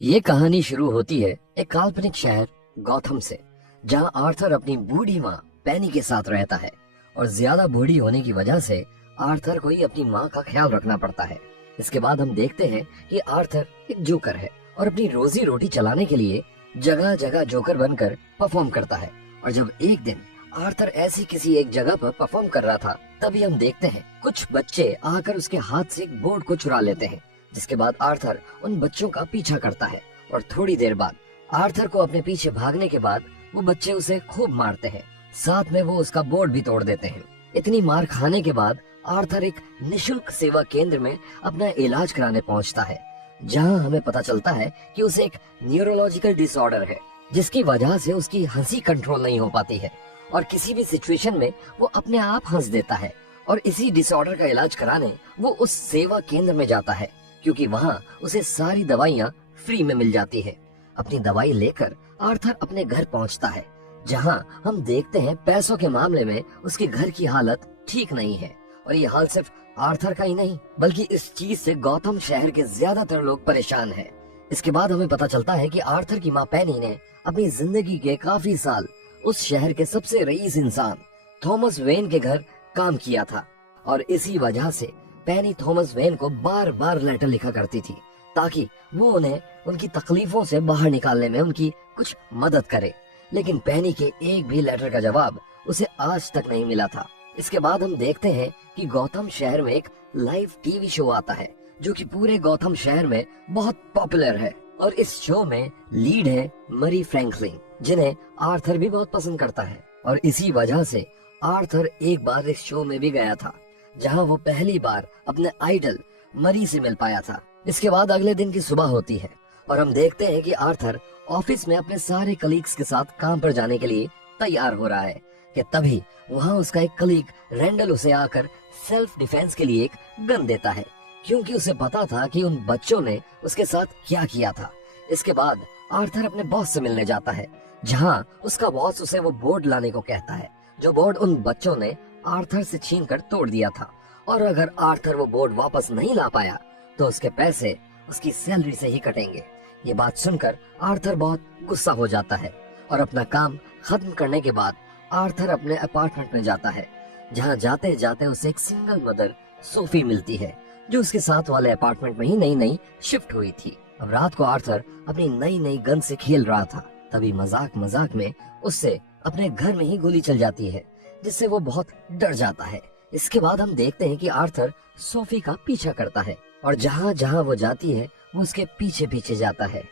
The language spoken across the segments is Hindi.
ये कहानी शुरू होती है एक काल्पनिक शहर गौथम से, जहां आर्थर अपनी बूढ़ी माँ पेनी के साथ रहता है और ज्यादा बूढ़ी होने की वजह से आर्थर को ही अपनी माँ का ख्याल रखना पड़ता है। इसके बाद हम देखते हैं कि आर्थर एक जोकर है और अपनी रोजी रोटी चलाने के लिए जगह जगह जोकर बनकर परफॉर्म करता है। और जब एक दिन आर्थर ऐसी किसी एक जगह पर परफॉर्म कर रहा था, तभी हम देखते हैं कुछ बच्चे आकर उसके हाथ से एक बोर्ड को चुरा लेते हैं। जिसके बाद आर्थर उन बच्चों का पीछा करता है और थोड़ी देर बाद आर्थर को अपने पीछे भागने के बाद वो बच्चे उसे खूब मारते हैं, साथ में वो उसका बोर्ड भी तोड़ देते हैं। इतनी मार खाने के बाद आर्थर एक निशुल्क सेवा केंद्र में अपना इलाज कराने पहुंचता है, जहां हमें पता चलता है कि उसे एक न्यूरोलॉजिकल डिसऑर्डर है, जिसकी वजह से उसकी हंसी कंट्रोल नहीं हो पाती है और किसी भी सिचुएशन में वो अपने आप हंस देता है। और इसी डिसऑर्डर का इलाज कराने वो उस सेवा केंद्र में जाता है, क्योंकि वहाँ उसे सारी दवाइयाँ फ्री में मिल जाती है। अपनी दवाई लेकर आर्थर अपने घर पहुँचता है, जहाँ हम देखते हैं पैसों के मामले में उसके घर की हालत ठीक नहीं है। और ये हाल सिर्फ आर्थर का ही नहीं, बल्कि इस चीज से गौतम शहर के ज्यादातर लोग परेशान हैं। इसके बाद हमें पता चलता है कि आर्थर की माँ पेनी ने अपनी जिंदगी के काफी साल उस शहर के सबसे रईस इंसान थॉमस वेन के घर काम किया था, और इसी वजह से पेनी थॉमस वेन को बार बार लेटर लिखा करती थी, ताकि वो उन्हें उनकी तकलीफों से बाहर निकालने में उनकी कुछ मदद करे। लेकिन पेनी के एक भी लेटर का जवाब उसे आज तक नहीं मिला था। इसके बाद हम देखते हैं कि गौतम शहर में एक लाइव टीवी शो आता है, जो कि पूरे गौतम शहर में बहुत पॉपुलर है। और इस शो में लीड है मरी फ्रैंकलिन, जिन्हें आर्थर भी बहुत पसंद करता है। और इसी वजह से आर्थर एक बार इस शो में भी गया था, जहां वो पहली बार अपने आइडल मरी से मिल पाया था। इसके बाद अगले दिन की सुबह होती है और हम देखते हैं कि आर्थर ऑफिस में अपने सारे कलीग्स के साथ काम पर जाने के लिए तैयार हो रहा है कि तभी वहाँ उसका एक कलीग रैंडल उसे आकर सेल्फ डिफेंस के लिए एक गन देता है, क्योंकि उसे पता था कि उन बच्चों ने उसके साथ क्या किया था। इसके बाद आर्थर अपने बॉस से मिलने जाता है, जहाँ उसका बॉस उसे वो बोर्ड लाने को कहता है, जो बोर्ड उन बच्चों ने आर्थर से छीनकर तोड़ दिया था। और अगर आर्थर वो बोर्ड वापस नहीं ला पाया तो उसके पैसे उसकी सैलरी से ही कटेंगे। ये बात सुनकर आर्थर बहुत गुस्सा हो जाता है और अपना काम खत्म करने के बाद आर्थर अपने अपार्टमेंट में जाता है, जहाँ जाते जाते उसे एक सिंगल मदर सोफी मिलती है, जो उसके साथ वाले अपार्टमेंट में ही नई नई शिफ्ट हुई थी। अब रात को आर्थर अपनी नई नई गन से खेल रहा था, तभी मजाक मजाक में उससे अपने घर में ही गोली चल जाती है, जिससे वो बहुत डर जाता है। इसके बाद हम देखते हैं कि आर्थर सोफी का पीछा करता है और जहाँ जहाँ वो जाती है वो उसके पीछे पीछे जाता है।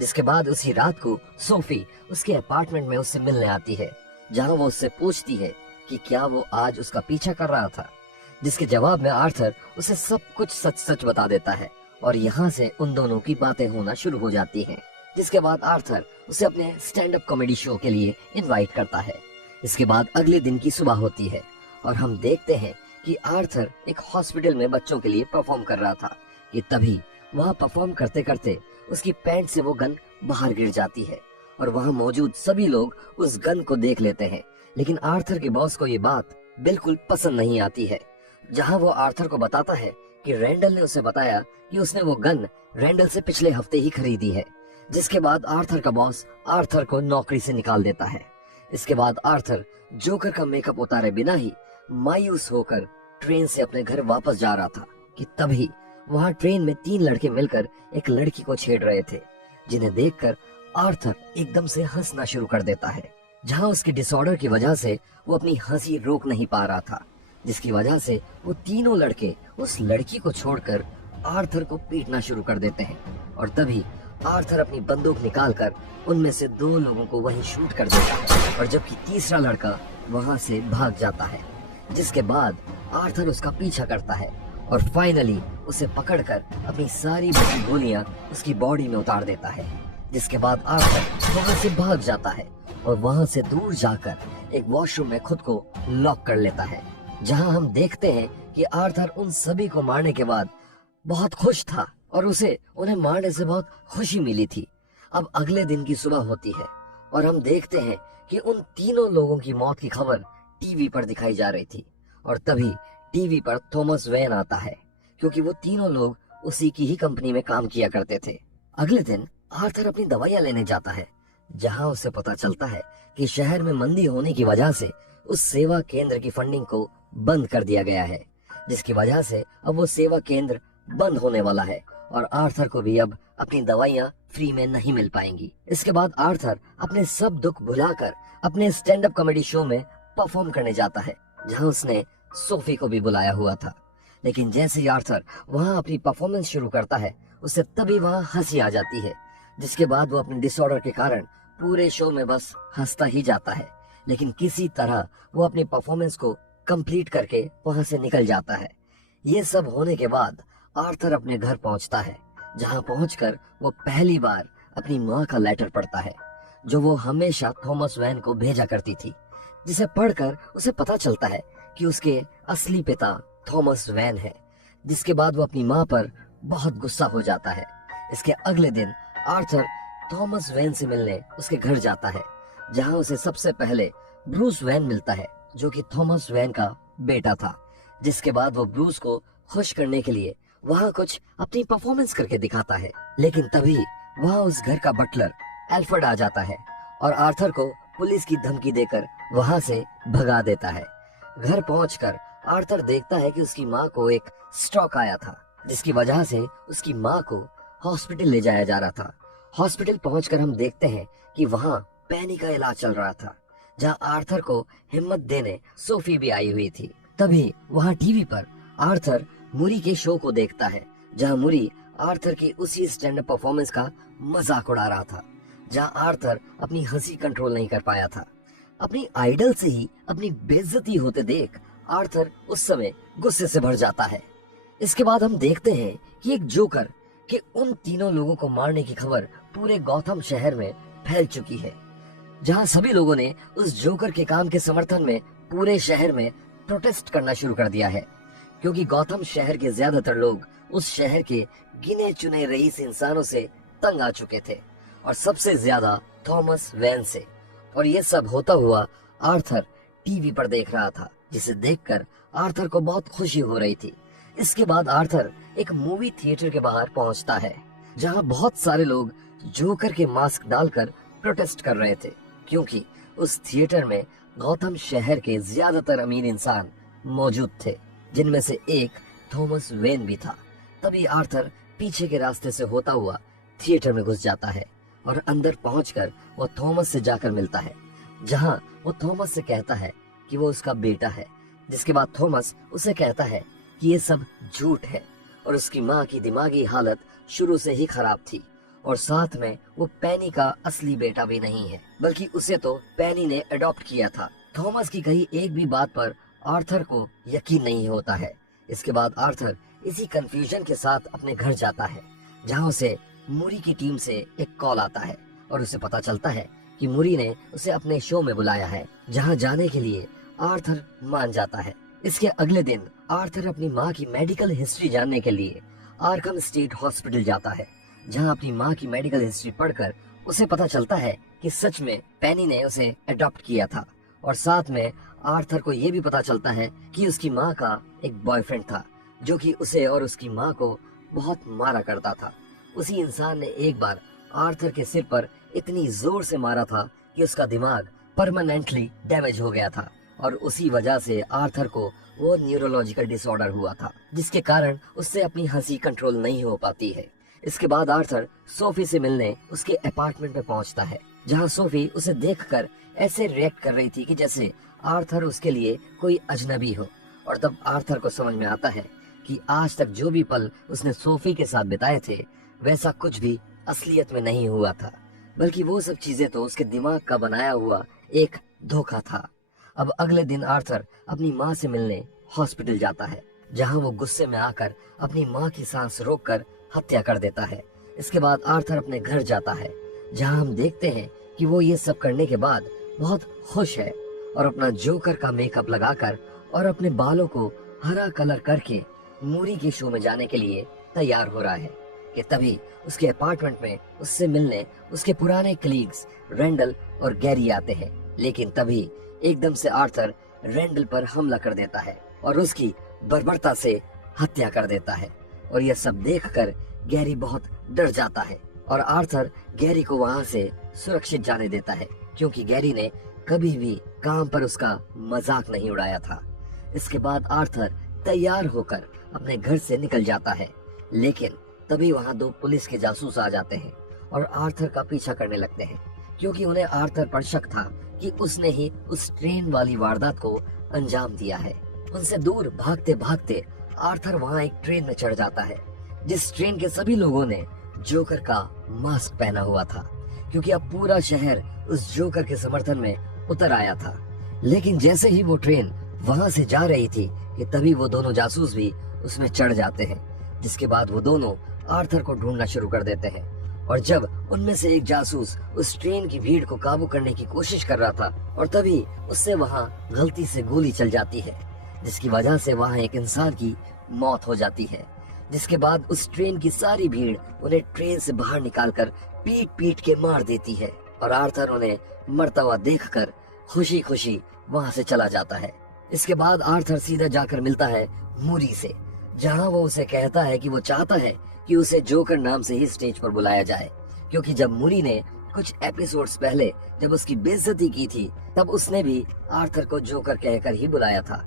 जिसके बाद उसी रात को सोफी उसके अपार्टमेंट में उससे मिलने आती है, जहाँ वो उससे पूछती है कि क्या वो आज उसका पीछा कर रहा था, जिसके जवाब में आर्थर उसे सब कुछ सच सच बता देता है और यहाँ से उन दोनों की बातें होना शुरू हो जाती हैं। जिसके बाद आर्थर उसे अपने स्टैंड अप कॉमेडी शो के लिए इनवाइट करता है। इसके बाद अगले दिन की सुबह होती है और हम देखते हैं कि आर्थर एक हॉस्पिटल में बच्चों के लिए परफॉर्म कर रहा था कि तभी वहाँ परफॉर्म करते करते उसकी पैंट से वो गन बाहर गिर जाती है और वहाँ मौजूद सभी लोग उस गन को देख लेते हैं। लेकिन आर्थर के बॉस को ये बात बिल्कुल पसंद नहीं आती है, जहाँ वो आर्थर को बताता है कि रैंडल ने उसे बताया कि उसने वो गन रैंडल से पिछले हफ्ते ही खरीदी है। जिसके बाद आर्थर का बॉस आर्थर को नौकरी से निकाल देता है। इसके बाद आर्थर जोकर का मेकअप उतारे बिना ही मायूस होकर ट्रेन से अपने घर वापस जा रहा था कि तभी वहाँ ट्रेन में 3 लड़के मिलकर एक लड़की को छेड़ रहे थे, जिन्हें देखकर आर्थर एकदम से हंसना शुरू कर देता है, जहाँ उसके डिसऑर्डर की वजह से वो अपनी हंसी रोक नहीं पा रहा था, जिसकी वजह से वो तीनों लड़के उस लड़की को छोड़कर आर्थर को पीटना शुरू कर देते हैं। और तभी आर्थर अपनी बंदूक निकालकर उनमें से 2 लोगों को वहीं शूट कर देता है, और जबकि तीसरा लड़का वहां से भाग जाता है। जिसके बाद आर्थर उसका पीछा करता है और फाइनली उसे पकड़कर अपनी सारी बची गोलियां उसकी बॉडी में उतार देता है। जिसके बाद आर्थर वहां से भाग जाता है और वहां से दूर जाकर एक वॉशरूम में खुद को लॉक कर लेता है, जहां हम देखते हैं कि आर्थर उन सभी को मारने के बाद बहुत खुश था और उसे उन्हें मारने से बहुत खुशी मिली थी। अब अगले दिन की सुबह होती है और हम देखते हैं कि उन तीनों लोगों की मौत की खबर टीवी पर दिखाई जा रही थी, और तभी टीवी पर थॉमस वेन आता है, क्योंकि वो तीनों लोग उसी की ही कंपनी में काम किया करते थे। अगले दिन आर्थर अपनी दवाइयां लेने जाता है, जहां उसे पता चलता है कि शहर में मंदी होने की वजह से उस सेवा केंद्र की फंडिंग को बंद कर दिया गया है, जिसकी वजह से अब वो सेवा केंद्र बंद होने वाला है और आर्थर को भी अब अपनी दवाइयां फ्री में नहीं मिल पाएंगी। इसके बाद आर्थर अपने सब दुख भुलाकर अपने स्टैंड अप कॉमेडी शो में परफॉर्म करने जाता है, जहां उसने सोफी को भी बुलाया हुआ था। लेकिन जैसे ही आर्थर वहां अपनी परफॉर्मेंस शुरू करता है, उसे तभी वहां हंसी आ जाती है, जिसके बाद वो अपने डिसऑर्डर के कारण पूरे शो में बस हंसता ही जाता है। लेकिन किसी तरह वो अपनी परफॉर्मेंस को कंप्लीट करके वहां से निकल जाता है। ये सब होने के बाद आर्थर अपने घर पहुंचता है, जहां पहुंचकर वो पहली बार अपनी माँ का लेटर पढ़ता है, जो वो हमेशा थॉमस वैन को भेजा करती थी, जिसे पढ़कर उसे पता चलता है कि उसके असली पिता थॉमस वैन है। जिसके बाद वो अपनी माँ पर बहुत गुस्सा हो जाता है। इसके अगले दिन आर्थर थॉमस वैन से मिलने उसके घर जाता है, जहां उसे सबसे पहले ब्रूस वैन मिलता है, जो कि थॉमस वैन का बेटा था। जिसके बाद वो ब्रूस को खुश करने के लिए वहां कुछ अपनी परफॉर्मेंस करके दिखाता है। लेकिन तभी वहां उस घर का बटलर एल्फ्रेड आ जाता है और आर्थर को पुलिस की धमकी देकर वहां से भगा देता है। घर पहुंचकर आर्थर देखता है कि उसकी माँ को एक स्ट्रोक आया था, जिसकी वजह से उसकी माँ को हॉस्पिटल ले जाया जा रहा था। हॉस्पिटल पहुंचकर हम देखते हैं कि वहां पैनी का इलाज चल रहा था, जहां आर्थर को हिम्मत देने सोफी भी आई हुई थी। तभी वहां टीवी पर आर्थर मुरी के शो को देखता है, जहां मुरी आर्थर की उसी स्टैंड अप परफॉर्मेंस का मजाक उड़ा रहा था, जहां आर्थर अपनी हंसी कंट्रोल नहीं कर पाया था। अपनी आइडल से ही अपनी बेइज्जती होते देख आर्थर उस समय गुस्से से भर जाता है। इसके बाद हम देखते हैं कि एक जोकर के उन तीनों लोगों को मारने की खबर पूरे गौथम शहर में फैल चुकी है, जहां सभी लोगों ने उस जोकर के काम के समर्थन में पूरे शहर में प्रोटेस्ट करना शुरू कर दिया है, क्योंकि गौथम शहर के ज्यादातर लोग उस शहर के गिने चुने रईस इंसानों से तंग आ चुके थे, और सबसे ज्यादा थॉमस वैन से। और ये सब होता हुआ आर्थर टीवी पर देख रहा था, जिसे देखकर आर्थर को बहुत खुशी हो रही थी। इसके बाद आर्थर एक मूवी थिएटर के बाहर पहुंचता है, जहां बहुत सारे लोग जोकर के मास्क डालकर प्रोटेस्ट कर रहे थे, क्योंकि उस थिएटर में गौतम शहर के ज्यादातर अमीर इंसान मौजूद थे, जिनमें से एक थॉमस वेन भी था। तभी आर्थर पीछे के रास्ते से होता हुआ थिएटर में घुस जाता है और अंदर पहुंचकर वो थॉमस से जाकर मिलता है, जहां वो थॉमस से कहता है कि वो उसका बेटा है। जिसके बाद थॉमस उसे कहता है कि ये सब झूठ है और उसकी माँ की दिमागी हालत शुरू से ही खराब थी, और साथ में वो पैनी का असली बेटा भी नहीं है, बल्कि उसे तो पैनी ने अडॉप्ट किया था। थॉमस की कही एक भी बात पर आर्थर को यकीन नहीं होता है। इसके बाद आर्थर इसी कंफ्यूजन के साथ अपने घर जाता है, जहां उसे मुरी की टीम से एक कॉल आता है और उसे पता चलता है कि मुरी ने उसे अपने शो में बुलाया है, जहां जाने के लिए आर्थर मान जाता है। इसके अगले दिन आर्थर अपनी माँ की मेडिकल हिस्ट्री जानने के लिए आर्कम स्टेट हॉस्पिटल जाता है, जहां अपनी माँ की मेडिकल हिस्ट्री पढ़कर उसे पता चलता है कि सच में पैनी ने उसे अडॉप्ट किया था, और साथ में आर्थर को ये भी पता चलता है कि उसकी माँ का एक बॉयफ्रेंड था, जो कि उसे और उसकी माँ को बहुत मारा करता था। उसी इंसान ने एक बार आर्थर के सिर पर इतनी जोर से मारा था कि उसका दिमाग परमानेंटली डैमेज हो गया था, और उसी वजह से आर्थर को वो न्यूरोलॉजिकल डिसऑर्डर हुआ था, जिसके कारण उससे अपनी हंसी कंट्रोल नहीं हो पाती है। इसके बाद आर्थर सोफी से मिलने उसके अपार्टमेंट में पहुंचता है, जहां सोफी उसे देखकर ऐसे रिएक्ट कर रही थी कि जैसे आर्थर उसके लिए कोई अजनबी हो। और तब आर्थर को समझ में आता है कि आज तक जो भी पल उसने सोफी के साथ बिताए थे, वैसा कुछ भी असलियत में नहीं हुआ था, बल्कि वो सब चीजें तो उसके दिमाग का बनाया हुआ एक धोखा था। अब अगले दिन आर्थर अपनी माँ से मिलने हॉस्पिटल जाता है, जहां वो गुस्से में आकर अपनी माँ की सांस रोककर हत्या कर देता है। इसके बाद आर्थर अपने घर जाता है, जहां हम देखते हैं कि वो ये सब करने के बाद बहुत खुश है और अपना जोकर का मेकअप लगाकर और अपने बालों को हरा कलर करके मूरी के शो में जाने के लिए तैयार हो रहा है कि तभी उसके अपार्टमेंट में उससे मिलने उसके पुराने कलीग्स रेंडल और गैरी आते हैं। लेकिन तभी एकदम से आर्थर रेंडल पर हमला कर देता है और उसकी बर्बरता से हत्या कर देता है, और यह सब देखकर गैरी बहुत डर जाता है और आर्थर गैरी को वहां से सुरक्षित जाने देता है, क्योंकि गैरी ने कभी भी काम पर उसका मजाक नहीं उड़ाया था। इसके बाद आर्थर तैयार होकर अपने घर से निकल जाता है, लेकिन तभी वहां 2 पुलिस के जासूस आ जाते हैं और आर्थर का पीछा करने लगते हैं, क्योंकि उन्हें आर्थर पर शक था कि उसने ही उस ट्रेन वाली वारदात को अंजाम दिया है। उनसे दूर भागते भागते आर्थर वहां एक ट्रेन में चढ़ जाता है, जिस ट्रेन के सभी लोगों ने जोकर का मास्क पहना हुआ था, क्योंकि अब पूरा शहर उस जोकर के समर्थन में उतर आया था। लेकिन जैसे ही वो ट्रेन वहां से जा रही थी कि तभी वो दोनों जासूस भी उसमें चढ़ जाते हैं, जिसके बाद वो दोनों आर्थर को ढूंढना शुरू कर देते हैं। और जब उनमें से एक जासूस उस ट्रेन की भीड़ को काबू करने की कोशिश कर रहा था, और तभी उससे वहां गलती से गोली चल जाती है, जिसकी वजह से वहां एक इंसान की मौत हो जाती है। जिसके बाद उस ट्रेन की सारी भीड़ उन्हें ट्रेन से बाहर निकालकर पीट पीट के मार देती है, और आर्थर उन्हें मरता हुआ देखकर खुशी खुशी वहां से चला जाता है। इसके बाद आर्थर सीधा जाकर मिलता है मूरी से, जहां वो उसे कहता है कि वो चाहता है कि उसे जोकर नाम से ही स्टेज पर बुलाया जाए, क्योंकि जब मूरी ने कुछ एपिसोड्स पहले जब उसकी बेइज्जती की थी, तब उसने भी आर्थर को जोकर कहकर ही बुलाया था।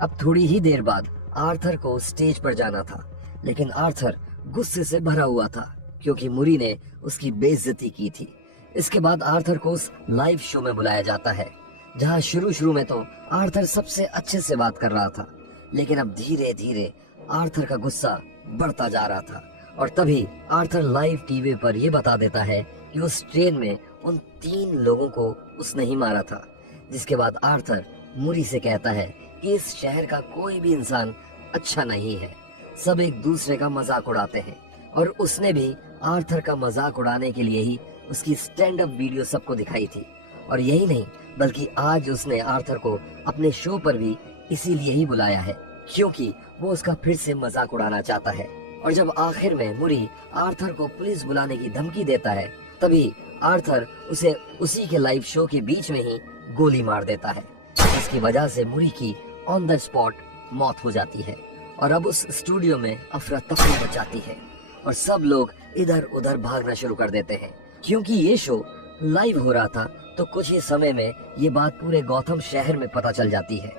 अब थोड़ी ही देर बाद आर्थर को स्टेज पर जाना था, लेकिन आर्थर गुस्से से भरा हुआ था, क्योंकि मूरी ने उसकी बेइज्जती की थी। इसके बाद आर्थर को उस लाइव शो में बुलाया जाता है, जहां शुरू में तो आर्थर सबसे अच्छे से बात कर रहा था, लेकिन अब धीरे धीरे आर्थर का गुस्सा बढ़ता जा रहा था। और तभी आर्थर लाइव टीवी पर यह बता देता है कि उस ट्रेन में उन 3 लोगों को उसने ही मारा था। जिसके बाद आर्थर मूरी से कहता है कि इस शहर का कोई भी इंसान अच्छा नहीं है, सब एक दूसरे का मजाक उड़ाते हैं। और उसने भी आर्थर का मजाक उड़ाने के लिए ही उसकी स्टैंड अप वीडियो सबको दिखाई थी। और यही नहीं, बल्कि आज उसने आर्थर को अपने शो पर भी इसीलिए ही बुलाया है, क्योंकि वो उसका फिर से मजाक उड़ाना चाहता है। और जब आखिर में मूरी आर्थर को पुलिस बुलाने की धमकी देता है, तभी आर्थर उसे उसी के लाइव शो के बीच में ही गोली मार देता है, जिसकी वजह से मूरी की ऑन द स्पॉट मौत हो जाती है। और अब उस स्टूडियो में अफरा तफरी मच जाती है और सब लोग इधर उधर भागना शुरू कर देते हैं, क्योंकि ये शो लाइव हो रहा था। तो कुछ ही समय में ये बात पूरे गौथम शहर में पता चल जाती है,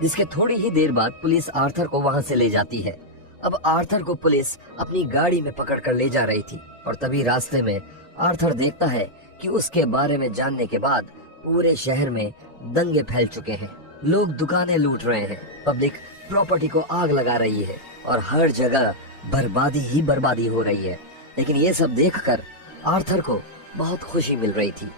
जिसके थोड़ी ही देर बाद पुलिस आर्थर को वहां से ले जाती है। अब आर्थर को पुलिस अपनी गाड़ी में पकड़कर ले जा रही थी, और तभी रास्ते में आर्थर देखता है कि उसके बारे में जानने के बाद पूरे शहर में दंगे फैल चुके हैं। लोग दुकानें लूट रहे हैं, पब्लिक प्रॉपर्टी को आग लगा रही है, और हर जगह बर्बादी ही बर्बादी हो रही है। लेकिन ये सब देखकर आर्थर को बहुत खुशी मिल रही थी।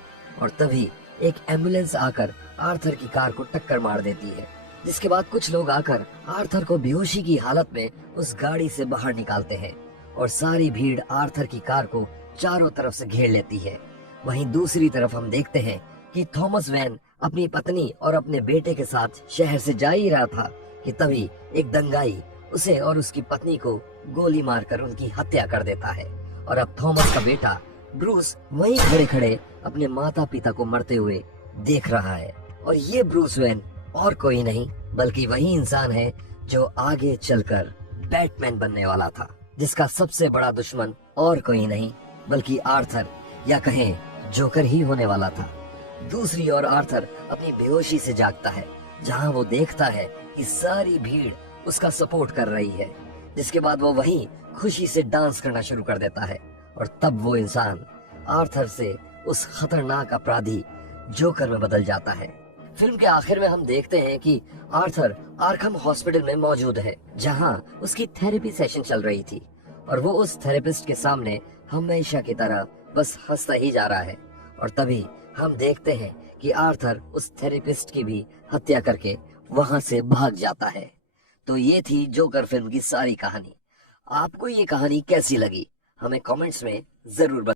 और तभी एक एम्बुलेंस आकर आर्थर की कार को टक्कर मार देती है, जिसके बाद कुछ लोग आकर आर्थर को बेहोशी की हालत में उस गाड़ी से बाहर निकालते हैं, और सारी भीड़ आर्थर की कार को चारों तरफ से घेर लेती है। वहीं दूसरी तरफ हम देखते हैं कि थॉमस वैन अपनी पत्नी और अपने बेटे के साथ शहर से जा ही रहा था कि तभी एक दंगाई उसे और उसकी पत्नी को गोली मारकर उनकी हत्या कर देता है। और अब थॉमस का बेटा ब्रूस वहीं खड़े खड़े अपने माता पिता को मरते हुए देख रहा है। और ये ब्रूस वेन और कोई नहीं बल्कि वही इंसान है जो आगे चलकर बैटमैन बनने वाला था, जिसका सबसे बड़ा दुश्मन और कोई नहीं बल्कि आर्थर, या कहें जोकर ही होने वाला था। दूसरी ओर आर्थर अपनी बेहोशी से जागता है, जहां वो देखता है कि सारी भीड़ उसका सपोर्ट कर रही है। जिसके बाद वो वहीं खुशी से डांस करना शुरू कर देता है, और तब वो इंसान आर्थर से उस खतरनाक अपराधी जोकर में बदल जाता है। फिल्म के आखिर में हम देखते हैं कि आर्थर आर्खम हॉस्पिटल में मौजूद है, जहां उसकी थेरेपी सेशन चल रही थी, और वो उस थेरेपिस्ट के सामने हमेशा की तरह बस हंसता ही जा रहा है। और तभी हम देखते हैं कि आर्थर उस थेरेपिस्ट की भी हत्या करके वहां से भाग जाता है। तो ये थी जोकर फिल्म की सारी कहानी। आपको ये कहानी कैसी लगी हमें कमेंट्स में जरूर बताएं।